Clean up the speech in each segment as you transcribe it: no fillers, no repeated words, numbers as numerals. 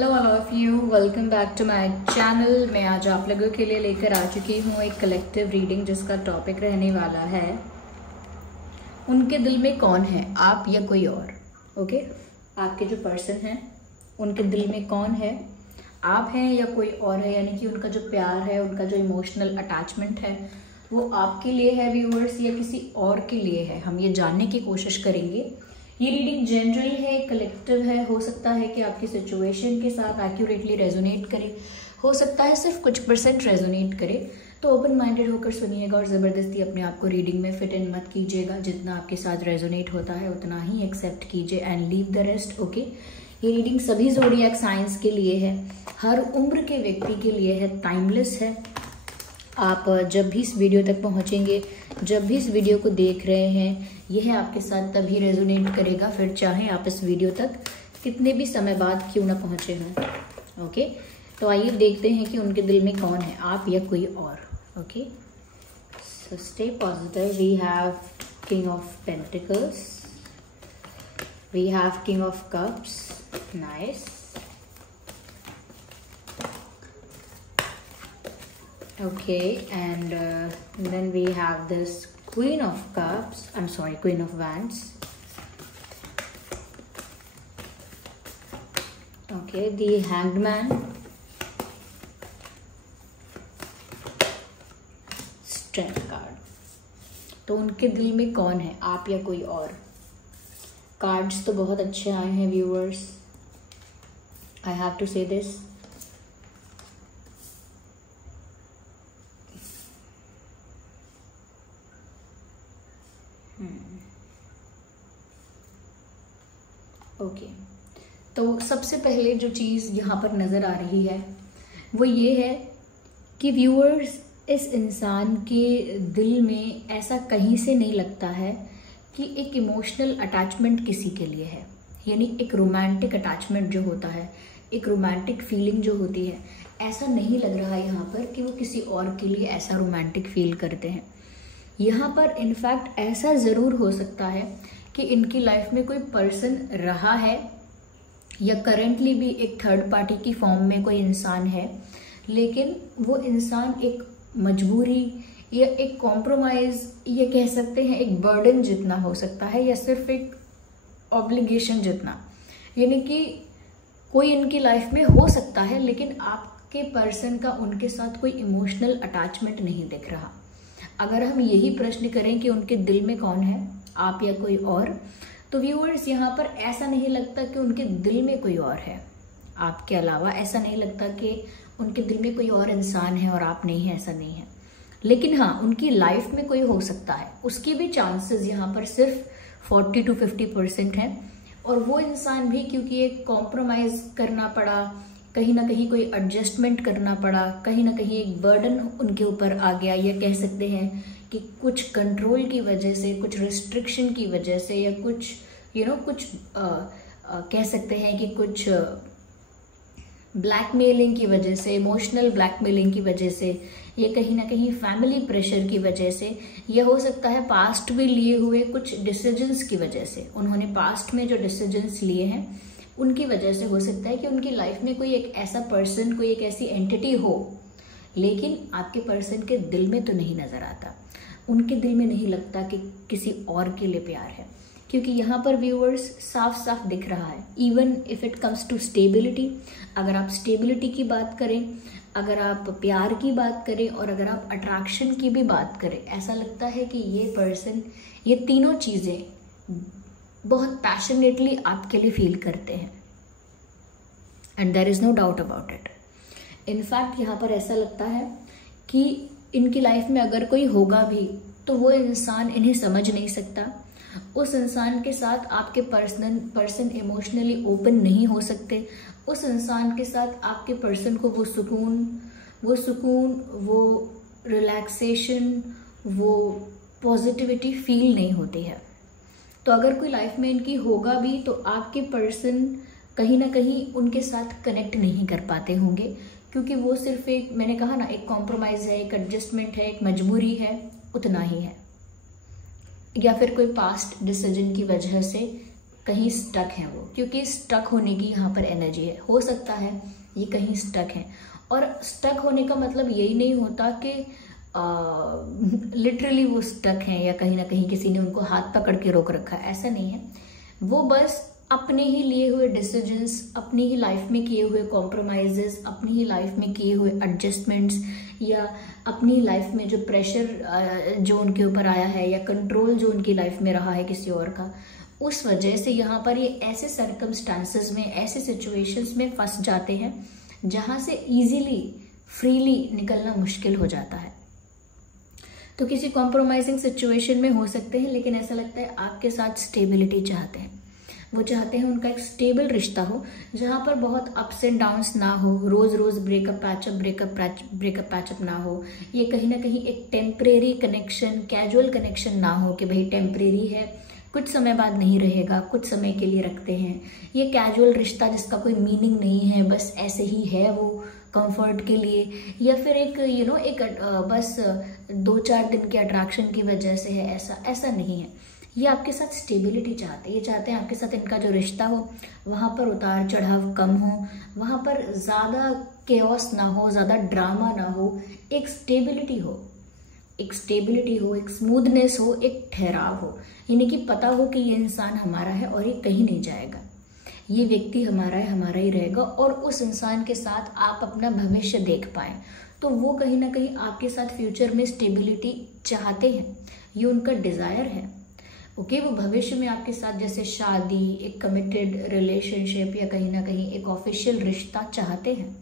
Hello all of you, welcome back to my channel. मैं आज आप लोगों के लिए लेकर आ चुकी हूँ एक कलेक्टिव रीडिंग जिसका टॉपिक रहने वाला है उनके दिल में कौन है, आप या कोई और। ओके, आपके जो पर्सन हैं उनके दिल में कौन है, आप हैं या कोई और है। यानी कि उनका जो प्यार है, उनका जो इमोशनल अटैचमेंट है वो आपके लिए है व्यूअर्स या किसी और के लिए है, हम ये जानने की कोशिश करेंगे। ये रीडिंग जनरल है, कलेक्टिव है। हो सकता है कि आपकी सिचुएशन के साथ एक्यूरेटली रेजोनेट करे, हो सकता है सिर्फ कुछ % रेजोनेट करे। तो ओपन माइंडेड होकर सुनिएगा और ज़बरदस्ती अपने आप को रीडिंग में फिट इन मत कीजिएगा। जितना आपके साथ रेजोनेट होता है उतना ही एक्सेप्ट कीजिए and leave the rest. Okay, ये रीडिंग सभी ज़ोडिएक साइंस के लिए है, हर उम्र के व्यक्ति के लिए है, टाइमलेस है। आप जब भी इस वीडियो तक पहुंचेंगे, जब भी इस वीडियो को देख रहे हैं, यह आपके साथ तभी रेजोनेट करेगा, फिर चाहे आप इस वीडियो तक कितने भी समय बाद क्यों ना पहुंचे हों। ओके, तो आइए देखते हैं कि उनके दिल में कौन है, आप या कोई और। Okay, so stay positive. We have king of pentacles, we have king of cups, nice. Okay, and then we have this Queen of Cups, Queen of Wands. Okay, the Hanged Man, Strength card. तो उनके दिल में कौन है, आप या कोई और। कार्ड्स तो बहुत अच्छे आए हैं व्यूअर्स, आई हैव टू से दिस। ओके, तो सबसे पहले जो चीज़ यहाँ पर नज़र आ रही है वो ये है कि व्यूअर्स, इस इंसान के दिल में ऐसा कहीं से नहीं लगता है कि एक इमोशनल अटैचमेंट किसी के लिए है। यानी एक रोमांटिक अटैचमेंट जो होता है, एक रोमांटिक फीलिंग जो होती है, ऐसा नहीं लग रहा है यहाँ पर कि वो किसी और के लिए ऐसा रोमांटिक फील करते हैं। यहाँ पर इनफैक्ट ऐसा ज़रूर हो सकता है कि इनकी लाइफ में कोई पर्सन रहा है या करेंटली भी एक थर्ड पार्टी की फॉर्म में कोई इंसान है, लेकिन वो इंसान एक मजबूरी या एक कॉम्प्रोमाइज़, ये कह सकते हैं एक बर्डन जितना हो सकता है, या सिर्फ एक ऑब्लिगेशन जितना। यानी कि कोई इनकी लाइफ में हो सकता है लेकिन आपके पर्सन का उनके साथ कोई इमोशनल अटैचमेंट नहीं दिख रहा। अगर हम यही प्रश्न करें कि उनके दिल में कौन है, आप या कोई और, तो व्यूअर्स यहाँ पर ऐसा नहीं लगता कि उनके दिल में कोई और है आपके अलावा। ऐसा नहीं लगता कि उनके दिल में कोई और इंसान है और आप नहीं है, ऐसा नहीं है। लेकिन हाँ, उनकी लाइफ में कोई हो सकता है, उसकी भी चांसेस यहाँ पर सिर्फ 40 to 50% हैं। और वो इंसान भी क्योंकि एक कॉम्प्रोमाइज़ करना पड़ा, कहीं ना कहीं कोई एडजस्टमेंट करना पड़ा, कहीं ना कहीं एक बर्डन उनके ऊपर आ गया, या कह सकते हैं कि कुछ कंट्रोल की वजह से, कुछ रिस्ट्रिक्शन की वजह से, या कुछ कुछ कह सकते हैं कि कुछ ब्लैकमेलिंग की वजह से, इमोशनल ब्लैकमेलिंग की वजह से, या कहीं ना कहीं फैमिली प्रेशर की वजह से, या हो सकता है पास्ट में लिए हुए कुछ डिसीजंस की वजह से, उन्होंने पास्ट में जो डिसीजंस लिए हैं उनकी वजह से हो सकता है कि उनकी लाइफ में कोई एक ऐसा पर्सन, कोई एक ऐसी एंटिटी हो, लेकिन आपके पर्सन के दिल में तो नहीं नज़र आता। उनके दिल में नहीं लगता कि किसी और के लिए प्यार है, क्योंकि यहाँ पर व्यूअर्स साफ साफ दिख रहा है। Even if it comes to stability, अगर आप स्टेबिलिटी की बात करें, अगर आप प्यार की बात करें, और अगर आप अट्रैक्शन की भी बात करें, ऐसा लगता है कि ये पर्सन ये तीनों चीज़ें बहुत पैशनेटली आपके लिए फील करते हैं, and there is no doubt about it. In fact यहाँ पर ऐसा लगता है कि इनकी लाइफ में अगर कोई होगा भी तो वो इंसान इन्हें समझ नहीं सकता। उस इंसान के साथ आपके पर्सन इमोशनली ओपन नहीं हो सकते। उस इंसान के साथ आपके पर्सन को वो सुकून, वो रिलैक्सेशन, वो पॉजिटिविटी फील नहीं होती है। तो अगर कोई लाइफ में इनकी होगा भी तो आपके पर्सन कहीं ना कहीं उनके साथ कनेक्ट नहीं कर पाते होंगे, क्योंकि वो सिर्फ एक, मैंने कहा ना, एक कॉम्प्रोमाइज़ है, एक एडजस्टमेंट है, एक मजबूरी है, उतना ही है। या फिर कोई पास्ट डिसीजन की वजह से कहीं स्टक हैं वो, क्योंकि स्टक होने की यहाँ पर एनर्जी है। हो सकता है ये कहीं स्टक है, और स्टक होने का मतलब यही नहीं होता कि लिटरली वो स्टक हैं या कहीं ना कहीं किसी ने उनको हाथ पकड़ के रोक रखा है, ऐसा नहीं है। वो बस अपने ही लिए हुए डिसीजंस, अपनी ही लाइफ में किए हुए कॉम्प्रोमाइजेस, अपनी ही लाइफ में किए हुए एडजस्टमेंट्स, या अपनी लाइफ में जो प्रेशर जो उनके ऊपर आया है या कंट्रोल जो उनकी लाइफ में रहा है किसी और का, उस वजह से यहाँ पर ये ऐसे सर्कमस्टांसेस में, ऐसे सिचुएशंस में फंस जाते हैं जहाँ से इजीली फ्रीली निकलना मुश्किल हो जाता है। तो किसी कॉम्प्रोमाइजिंग सिचुएशन में हो सकते हैं, लेकिन ऐसा लगता है आपके साथ स्टेबिलिटी चाहते हैं। वो चाहते हैं उनका एक स्टेबल रिश्ता हो जहाँ पर बहुत अप्स एंड डाउन्स ना हो, रोज रोज ब्रेकअप पैचअप ना हो। ये कहीं ना कहीं एक टेम्परेरी कनेक्शन, कैजुअल कनेक्शन ना हो कि भाई टेम्परेरी है, कुछ समय बाद नहीं रहेगा, कुछ समय के लिए रखते हैं। ये कैजुअल रिश्ता जिसका कोई मीनिंग नहीं है, बस ऐसे ही है वो कंफर्ट के लिए, या फिर एक एक बस 2-4 दिन के अट्रैक्शन की वजह से है, ऐसा नहीं है। ये आपके साथ स्टेबिलिटी चाहते हैं। ये चाहते हैं आपके साथ इनका जो रिश्ता हो वहाँ पर उतार चढ़ाव कम हो, वहाँ पर ज़्यादा केओस ना हो, ज़्यादा ड्रामा ना हो, एक स्टेबिलिटी हो, एक स्मूथनेस हो, एक ठहराव हो। यानी कि पता हो कि ये इंसान हमारा है और ये कहीं नहीं जाएगा, ये व्यक्ति हमारा है, हमारा ही रहेगा, और उस इंसान के साथ आप अपना भविष्य देख पाएं। तो वो कहीं ना कहीं आपके साथ फ्यूचर में स्टेबिलिटी चाहते हैं, ये उनका डिज़ायर है। ओके, वो भविष्य में आपके साथ जैसे शादी, एक कमिटेड रिलेशनशिप या कहीं ना कहीं एक ऑफिशियल रिश्ता चाहते हैं,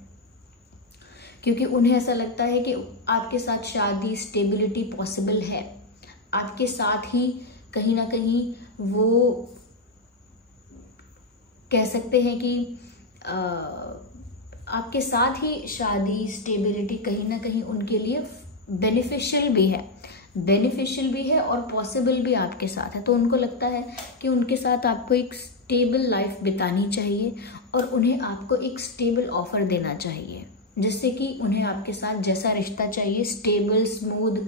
क्योंकि उन्हें ऐसा लगता है कि आपके साथ शादी, स्टेबिलिटी पॉसिबल है। आपके साथ ही कहीं ना कहीं वो कह सकते हैं कि आपके साथ ही शादी, स्टेबिलिटी कहीं ना कहीं उनके लिए बेनिफिशियल भी है और पॉसिबल भी आपके साथ है। तो उनको लगता है कि उनके साथ आपको एक स्टेबल लाइफ बितानी चाहिए और उन्हें आपको एक स्टेबल ऑफर देना चाहिए, जिससे कि उन्हें आपके साथ जैसा रिश्ता चाहिए, स्टेबल, स्मूथ,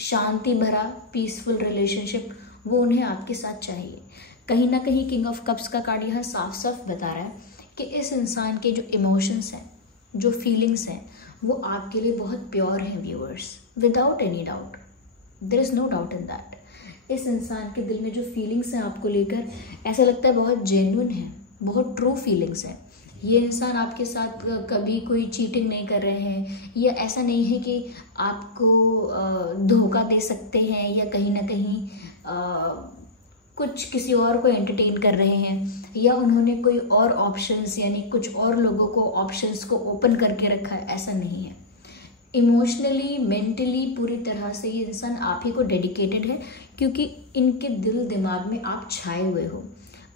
शांति भरा, पीसफुल रिलेशनशिप, वो उन्हें आपके साथ चाहिए। कहीं ना कहीं किंग ऑफ कप्स का कार्ड यहाँ साफ साफ बता रहा है कि इस इंसान के जो इमोशंस हैं, जो फीलिंग्स हैं, वो आपके लिए बहुत प्योर हैं viewers, without any doubt, there is no doubt in that. इस इंसान के दिल में जो फीलिंग्स हैं आपको लेकर, ऐसा लगता है बहुत जेन्युइन है, बहुत ट्रू फीलिंग्स है। ये इंसान आपके साथ कभी कोई चीटिंग नहीं कर रहे हैं, या ऐसा नहीं है कि आपको धोखा दे सकते हैं या कहीं ना कहीं कुछ किसी और को एंटरटेन कर रहे हैं, या उन्होंने कोई और ऑप्शंस यानी कुछ और लोगों को ऑप्शंस को ओपन करके रखा है, ऐसा नहीं है। इमोशनली, मेंटली पूरी तरह से ये इंसान आप ही को डेडिकेटेड है, क्योंकि इनके दिल दिमाग में आप छाए हुए हो।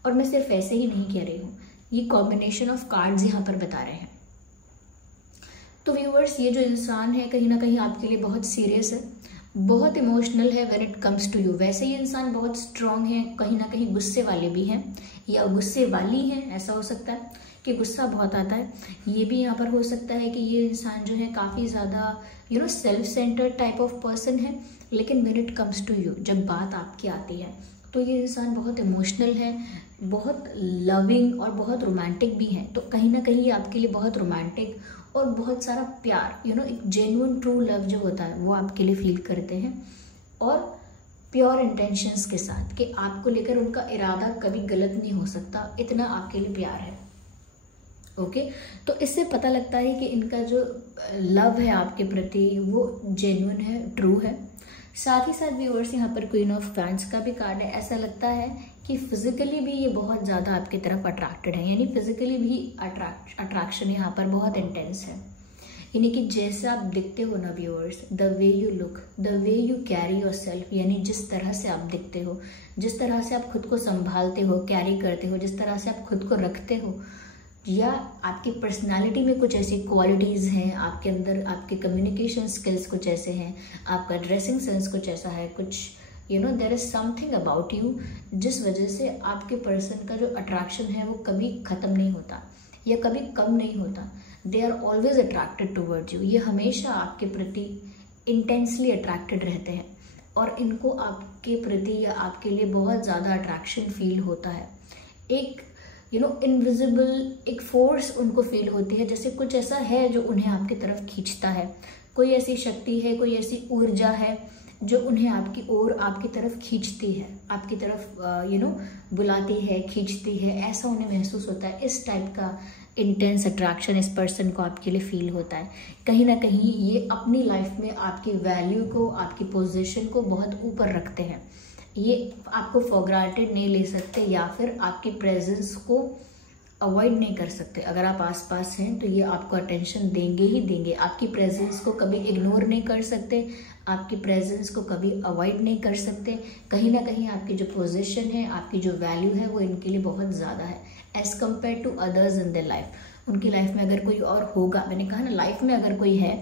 और मैं सिर्फ ऐसे ही नहीं कह रही हूँ, ये कॉम्बिनेशन ऑफ कार्ड्स यहाँ पर बता रहे हैं। तो व्यूअर्स, ये जो इंसान है कहीं ना कहीं आपके लिए बहुत सीरियस है, बहुत इमोशनल है when it comes to you. वैसे ये इंसान बहुत स्ट्रांग है, कहीं ना कहीं गुस्से वाले भी हैं या गुस्से वाली हैं, ऐसा हो सकता है कि गुस्सा बहुत आता है। ये भी यहाँ पर हो सकता है कि ये इंसान जो है काफ़ी ज़्यादा self centred type of person है, लेकिन when it comes to you, जब बात आपकी आती है, तो ये इंसान बहुत इमोशनल है, बहुत लविंग और बहुत रोमांटिक भी है। तो कहीं ना कहीं आपके लिए बहुत रोमांटिक और बहुत सारा प्यार, एक जेन्युइन ट्रू लव जो होता है वो आपके लिए फील करते हैं, और प्योर इंटेंशंस के साथ कि आपको लेकर उनका इरादा कभी गलत नहीं हो सकता, इतना आपके लिए प्यार है। ओके, तो इससे पता लगता है कि इनका जो लव है आपके प्रति वो जेन्युइन है, ट्रू है। साथ ही साथ व्यूअर्स, यहाँ पर क्वीन ऑफ फैंस का भी कार्ड है। ऐसा लगता है कि फिजिकली भी ये बहुत ज़्यादा आपकी तरफ अट्रैक्टेड है, यानी फिजिकली भी अट्रैक्शन यहाँ पर बहुत इंटेंस है। यानी कि जैसे आप दिखते हो ना viewers, the way you look, the way you carry your self, यानी जिस तरह से आप दिखते हो, जिस तरह से आप खुद को संभालते हो, कैरी करते हो, जिस तरह से आप खुद को रखते हो, या आपकी पर्सनालिटी में कुछ ऐसी क्वालिटीज़ हैं आपके अंदर, आपके कम्युनिकेशन स्किल्स कुछ ऐसे हैं, आपका ड्रेसिंग सेंस कुछ ऐसा है, कुछ there is something about you, जिस वजह से आपके पर्सन का जो अट्रैक्शन है वो कभी ख़त्म नहीं होता या कभी कम नहीं होता। They are always attracted towards you. ये हमेशा आपके प्रति इंटेंसली अट्रैक्टेड रहते हैं और इनको आपके प्रति या आपके लिए बहुत ज़्यादा अट्रैक्शन फील होता है। एक इनविजिबल एक फोर्स उनको फील होती है, जैसे कुछ ऐसा है जो उन्हें आपकी तरफ खींचता है, कोई ऐसी शक्ति है, कोई ऐसी ऊर्जा है जो उन्हें आपकी ओर आपकी तरफ खींचती है, आपकी तरफ बुलाती है, खींचती है, ऐसा उन्हें महसूस होता है। इस टाइप का इंटेंस अट्रैक्शन इस पर्सन को आपके लिए फील होता है। कहीं ना कहीं ये अपनी लाइफ में आपकी वैल्यू को, आपकी पोजीशन को बहुत ऊपर रखते हैं। ये आपको फॉर ग्रांटेड नहीं ले सकते या फिर आपकी प्रेजेंस को अवॉइड नहीं कर सकते। अगर आप आसपास हैं तो ये आपको अटेंशन देंगे ही देंगे। आपकी प्रेजेंस को कभी इग्नोर नहीं कर सकते, आपकी प्रेजेंस को कभी अवॉइड नहीं कर सकते। कहीं ना कहीं आपकी जो पोजीशन है, आपकी जो वैल्यू है, वो इनके लिए बहुत ज़्यादा है as compare to others in their life. उनकी लाइफ में अगर कोई और होगा, मैंने कहा ना, लाइफ में अगर कोई है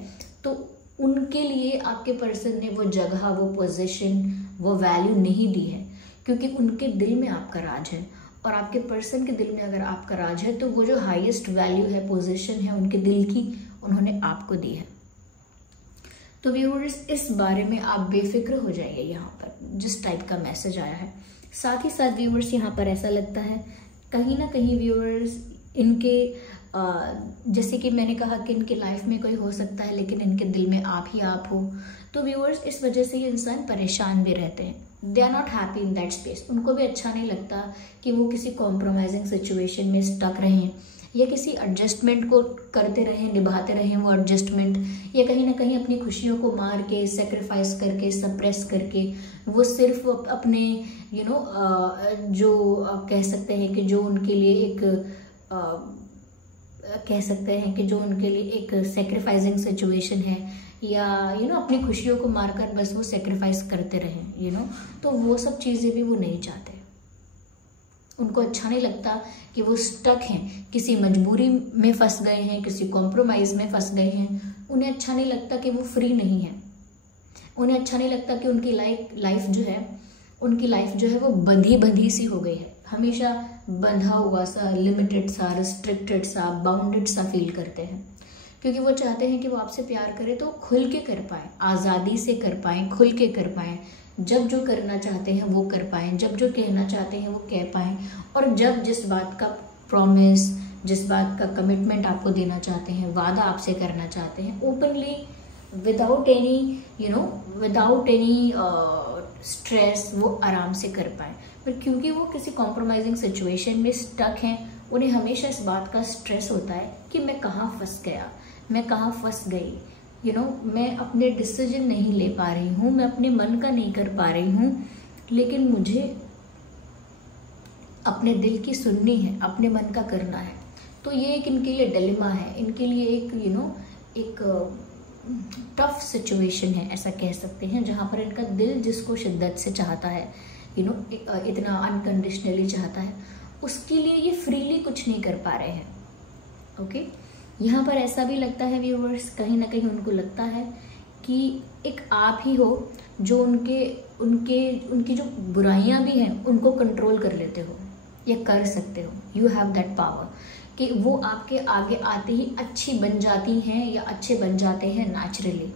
तो उनके लिए आपके पर्सन ने वो जगह, वो पोजीशन, वो वैल्यू नहीं दी है, क्योंकि उनके दिल में आपका राज है। और आपके पर्सन के दिल में अगर आपका राज है तो वो जो हाईएस्ट वैल्यू है, पोजीशन है उनके दिल की, उन्होंने आपको दी है। तो व्यूअर्स, इस बारे में आप बेफिक्र हो जाइए यहाँ पर जिस टाइप का मैसेज आया है। साथ ही साथ व्यूअर्स, यहाँ पर ऐसा लगता है कहीं ना कहीं व्यूअर्स इनके जैसे कि मैंने कहा कि इनकी लाइफ में कोई हो सकता है लेकिन इनके दिल में आप ही आप हो। तो व्यूअर्स, इस वजह से ये इंसान परेशान भी रहते हैं। They are not happy in that space. उनको भी अच्छा नहीं लगता कि वो किसी कॉम्प्रोमाइजिंग सिचुएशन में स्टक रहें या किसी एडजस्टमेंट को करते रहें, निभाते रहें वो एडजस्टमेंट, या कहीं ना कहीं अपनी खुशियों को मार के, सेक्रीफाइस करके, सप्रेस करके वो सिर्फ अपने जो कह सकते हैं कि जो उनके लिए एक कह सकते हैं कि जो उनके लिए एक सेक्रीफाइसिंग सिचुएशन है, या अपनी खुशियों को मारकर बस वो सेक्रीफाइस करते रहें, तो वो सब चीज़ें भी वो नहीं चाहते। उनको अच्छा नहीं लगता कि वो स्टक हैं, किसी मजबूरी में फंस गए हैं, किसी कॉम्प्रोमाइज़ में फंस गए हैं। उन्हें अच्छा नहीं लगता कि वो फ्री नहीं है। उन्हें अच्छा नहीं लगता कि उनकी लाइफ जो है वो बंधी सी हो गई है। हमेशा बंधा हुआ सा, लिमिटेड सा, रिस्ट्रिक्टेड सा, बाउंडेड सा फील करते हैं, क्योंकि वो चाहते हैं कि वो आपसे प्यार करे तो खुल के कर पाए, आज़ादी से कर पाएँ, खुल के कर पाएँ, जब जो करना चाहते हैं वो कर पाएँ, जब जो कहना चाहते हैं वो कह पाएँ, और जब जिस बात का प्रॉमिस, जिस बात का कमिटमेंट आपको देना चाहते हैं, वादा आपसे करना चाहते हैं, ओपनली विदाउट एनी स्ट्रेस वो आराम से कर पाएँ। पर क्योंकि वो किसी कॉम्प्रोमाइजिंग सिचुएशन में स्टक हैं, उन्हें हमेशा इस बात का स्ट्रेस होता है कि मैं कहाँ फंस गया, मैं कहाँ फंस गई, मैं अपने डिसीजन नहीं ले पा रही हूँ, मैं अपने मन का नहीं कर पा रही हूँ, लेकिन मुझे अपने दिल की सुननी है, अपने मन का करना है। तो ये एक इनके लिए डिलेमा है, इनके लिए एक टफ सिचुएशन है, ऐसा कह सकते हैं, जहाँ पर इनका दिल जिसको शिद्दत से चाहता है, इतना अनकंडीशनली चाहता है, उसके लिए ये फ्रीली कुछ नहीं कर पा रहे हैं। ओके, यहाँ पर ऐसा भी लगता है व्यूअर्स, कहीं ना कहीं उनको लगता है कि एक आप ही हो जो उनकी जो बुराइयां भी हैं उनको कंट्रोल कर लेते हो या कर सकते हो। यू हैव दैट पावर कि वो आपके आगे आते ही अच्छी बन जाती हैं या अच्छे बन जाते हैं नेचुरली,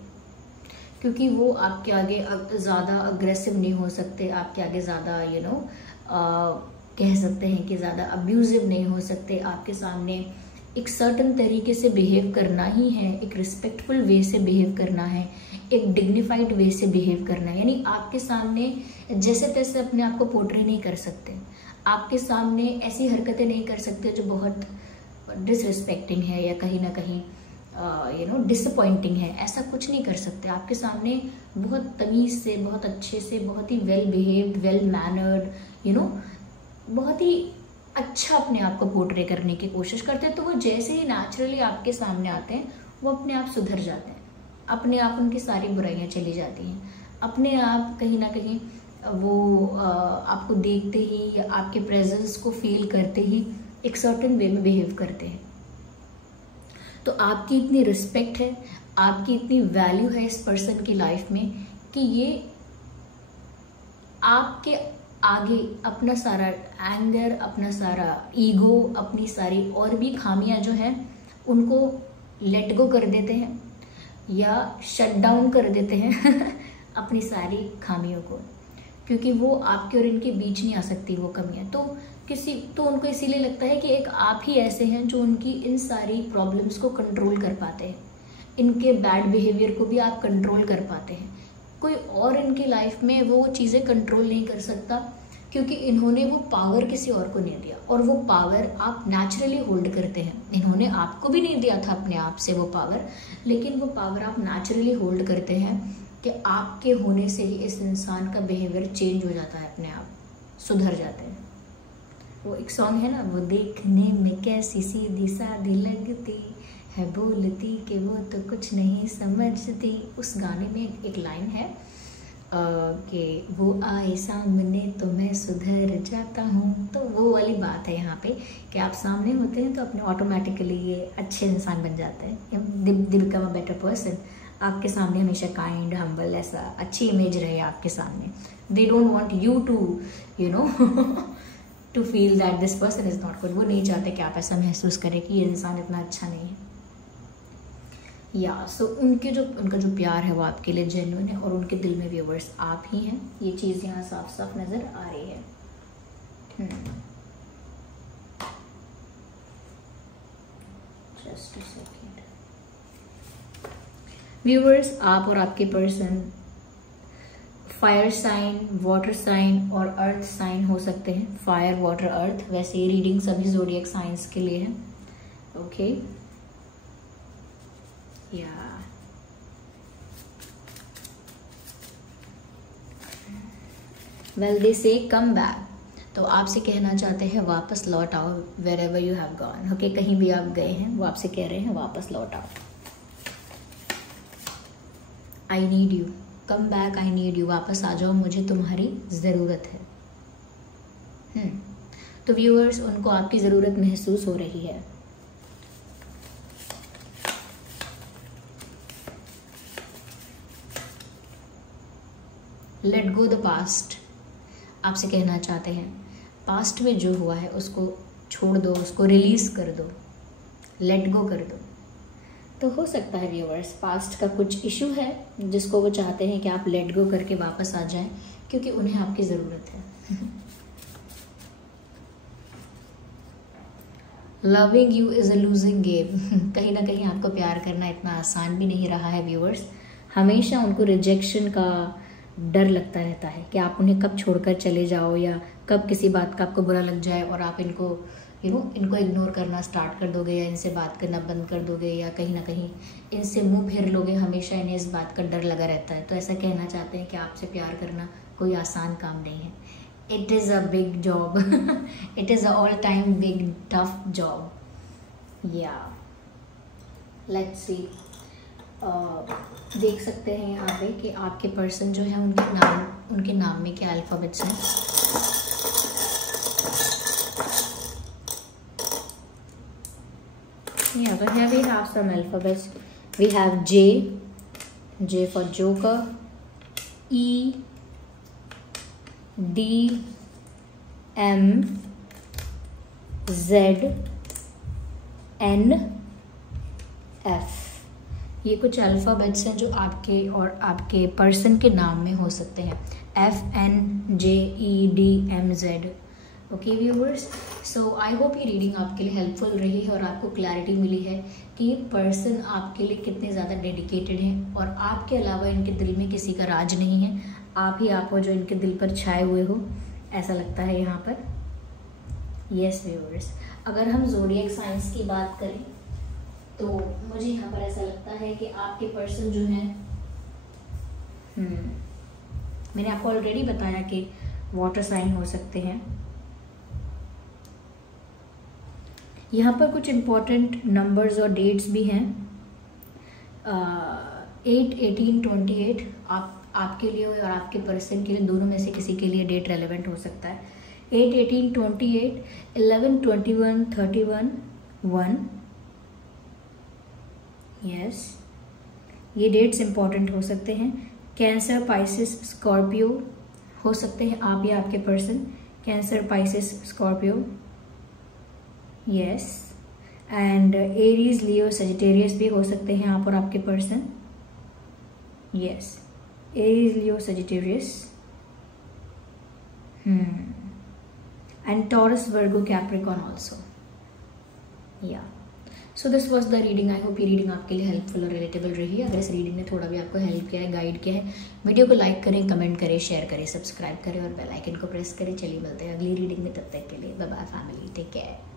क्योंकि वो आपके आगे ज़्यादा अग्रेसिव नहीं हो सकते, आपके आगे ज़्यादा कह सकते हैं कि ज़्यादा अब्यूजिव नहीं हो सकते। आपके सामने एक सर्टन तरीके से बिहेव करना ही है, एक रिस्पेक्टफुल वे से बिहेव करना है, एक डिग्निफाइड वे से बिहेव करना है। यानी आपके सामने जैसे तैसे अपने आप को पोर्ट्रे नहीं कर सकते, आपके सामने ऐसी हरकतें नहीं कर सकते जो बहुत डिसरिस्पेक्टिंग है या कहीं ना कहीं डिसअपॉइंटिंग है, ऐसा कुछ नहीं कर सकते। आपके सामने बहुत तमीज़ से, बहुत अच्छे से, बहुत ही वेल बिहेव्ड, वेल मैनर्ड, बहुत ही अच्छा अपने आप को पोर्ट्रे करने की कोशिश करते हैं। तो वो जैसे ही नेचुरली आपके सामने आते हैं वो अपने आप सुधर जाते हैं, अपने आप उनकी सारी बुराइयां चली जाती हैं, अपने आप कहीं ना कहीं वो आपको देखते ही या आपके प्रेजेंस को फील करते ही एक सर्टेन वे में बिहेव करते हैं। तो आपकी इतनी रिस्पेक्ट है, आपकी इतनी वैल्यू है इस पर्सन की लाइफ में कि ये आपके आगे अपना सारा एंगर, अपना सारा ईगो, अपनी सारी और भी खामियां जो हैं उनको लेट गो कर देते हैं या शट डाउन कर देते हैं अपनी सारी खामियों को, क्योंकि वो आपके और इनके बीच नहीं आ सकती वो कमियां। तो तो उनको इसीलिए लगता है कि एक आप ही ऐसे हैं जो उनकी इन सारी प्रॉब्लम्स को कंट्रोल कर पाते हैं, इनके बैड बिहेवियर को भी आप कंट्रोल कर पाते हैं। कोई और इनकी लाइफ में वो चीज़ें कंट्रोल नहीं कर सकता, क्योंकि इन्होंने वो पावर किसी और को नहीं दिया, और वो पावर आप नेचुरली होल्ड करते हैं। इन्होंने आपको भी नहीं दिया था अपने आप से वो पावर, लेकिन वो पावर आप नेचुरली होल्ड करते हैं कि आपके होने से ही इस इंसान का बिहेवियर चेंज हो जाता है, अपने आप सुधर जाते हैं। वो एक सॉन्ग है ना, वो देखने में कैसी सीधी सादी लगती है, बोलती कि वो तो कुछ नहीं समझती। उस गाने में एक लाइन है कि वो आए सामने तो मैं सुधर जाता हूँ। तो वो वाली बात है यहाँ पे कि आप सामने होते हैं तो अपने ऑटोमेटिकली ये अच्छे इंसान बन जाते हैं, they become a better person. आपके सामने हमेशा काइंड, हम्बल, ऐसा अच्छी इमेज रहे आपके सामने। They don't want you to to feel that this person is not good. वो नहीं चाहते कि आप ऐसा महसूस करें कि ये इंसान इतना अच्छा नहीं है। सो उनका जो प्यार है वो आपके लिए जेन्युइन है, और उनके दिल में व्यूवर्स आप ही हैं। ये चीज़ यहाँ साफ साफ नज़र आ रही है। Just a second. व्यूवर्स, आप और आपके person fire sign, water sign और अर्थ साइन हो सकते हैं। Fire, water, earth. वैसे ये रीडिंग सभी ज़ोडिएक साइंस के लिए है। ओके, वेल दे से कम बैक। तो आपसे कहना चाहते हैं वापस लौट आओ, wherever you have gone. Okay, कहीं भी आप गए हैं वो आपसे कह रहे हैं वापस लौट आओ। I need you, come back, I need you. वापस आ जाओ, मुझे तुम्हारी ज़रूरत है। तो व्यूअर्स, उनको आपकी ज़रूरत महसूस हो रही है। Let go the past. आपसे कहना चाहते हैं पास्ट में जो हुआ है उसको छोड़ दो, उसको रिलीज कर दो, लेट गो कर दो। तो हो सकता है व्यूअर्स, पास्ट का कुछ इशू है जिसको वो चाहते हैं कि आप लेट गो करके वापस आ जाएं, क्योंकि उन्हें आपकी ज़रूरत है। Loving you is a losing game. कहीं ना कहीं आपको प्यार करना इतना आसान भी नहीं रहा है व्यूअर्स। हमेशा उनको रिजेक्शन का डर लगता रहता है कि आप उन्हें कब छोड़कर चले जाओ, या कब किसी बात का आपको बुरा लग जाए और आप इनको इनको इग्नोर करना स्टार्ट कर दोगे, या इनसे बात करना बंद कर दोगे, या कहीं ना कहीं इनसे मुंह फेर लोगे। हमेशा इन्हें इस बात का डर लगा रहता है। तो ऐसा कहना चाहते हैं कि आपसे प्यार करना कोई आसान काम नहीं है। It is a big job. It is a all time big tough job. Let's see. देख सकते हैं यहाँ पे कि आपके पर्सन जो है उनके नाम में क्या अल्फ़ाबेट्स हैं। here we have some alphabets. We have J for Joker, E, D, M, Z, N, F। ये कुछ अल्फ़ाबेट्स हैं जो आपके और आपके पर्सन के नाम में हो सकते हैं। FNJEDMZ। Okay viewers, so I hope ये रीडिंग आपके लिए हेल्पफुल रही है और आपको क्लैरिटी मिली है कि ये पर्सन आपके लिए कितने ज़्यादा डेडिकेटेड हैं, और आपके अलावा इनके दिल में किसी का राज नहीं है। आप ही आप हो जो इनके दिल पर छाए हुए हो, ऐसा लगता है यहाँ पर। यस व्यूअर्स, अगर हम ज़ोडिएक साइंस की बात करें तो मुझे यहाँ पर ऐसा लगता है कि आपके पर्सन जो हैं, मैंने आपको ऑलरेडी बताया कि वाटर साइन हो सकते हैं। यहाँ पर कुछ इम्पोर्टेंट नंबर्स और डेट्स भी हैं। 8, 18, 28 आपके लिए और आपके पर्सन के लिए, दोनों में से किसी के लिए डेट रेलेवेंट हो सकता है। 8, 18, 28, 11, 21, 31, 1। यस, ये डेट्स इम्पॉर्टेंट हो सकते हैं। कैंसर, पाइसिस, स्कॉर्पियो हो सकते हैं आप या आपके person. Cancer, Pisces, Scorpio. Yes, and Aries, Leo, Sagittarius भी हो सकते हैं आप और आपके person. Yes, Aries, Leo, Sagittarius. and Taurus, Virgo, Capricorn also. Yeah. So this was the reading. I hope ये रीडिंग आपके लिए हेल्पफुल और रिलेटेबल रही है। अगर इस रीडिंग ने थोड़ा भी आपको हेल्प किया है, गाइड किया है, वीडियो को लाइक करें, कमेंट करें, शेयर करें, सब्सक्राइब करें और बेल आइकन को प्रेस करें। चलिए मिलते हैं अगली रीडिंग में, तब तक के लिए bye bye family, take care.